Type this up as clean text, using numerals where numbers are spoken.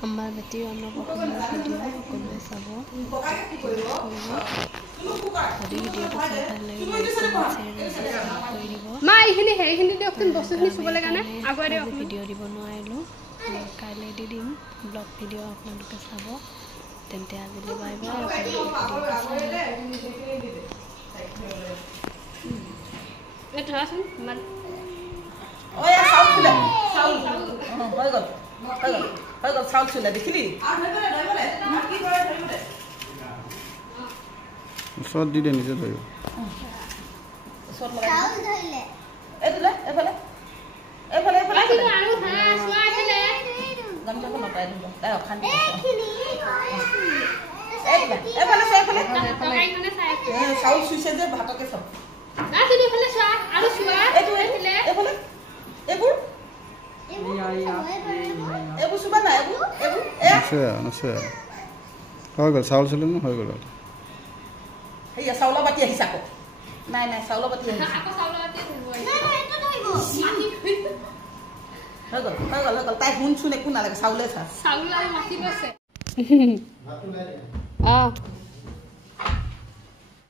আমাৰ বেটিৰ অন্নপ্ৰসন্নৰ ভিডিঅ' সকলোৱে চাব যদি ভিডিঅ'টো চাই ভাল লাগিলে কৰি দিব মা এইখিনি হেৰিখিনি দিয়কচোন বস্তুখিনি চুবলৈ কাৰণে আগুৱাই দিয়ক ভিডিঅ' দিব নোৱাৰিলোঁ কাইলৈ দি দিম ব্লগ ভিডিঅ' আপোনালোকে চাব তেন্তে আজিলৈ বাই বাই ধৰাচোন চাউল চুলে দেখিলি ওচৰত দি দে নিজে ধৰিব চাউল চুইছে যে ভাতকে চাব হৈ গ'ল চাউল চুলে ন হৈ গ'ল সেয়া চাউলৰ বাতি আহিছে আকৌ নাই নাই চাউলৰ বাতি আহিছে হৈ গ'ল তাই শুনচোন একো নালাগে চাউলে চা চাউল আৰু মাটি লৈছে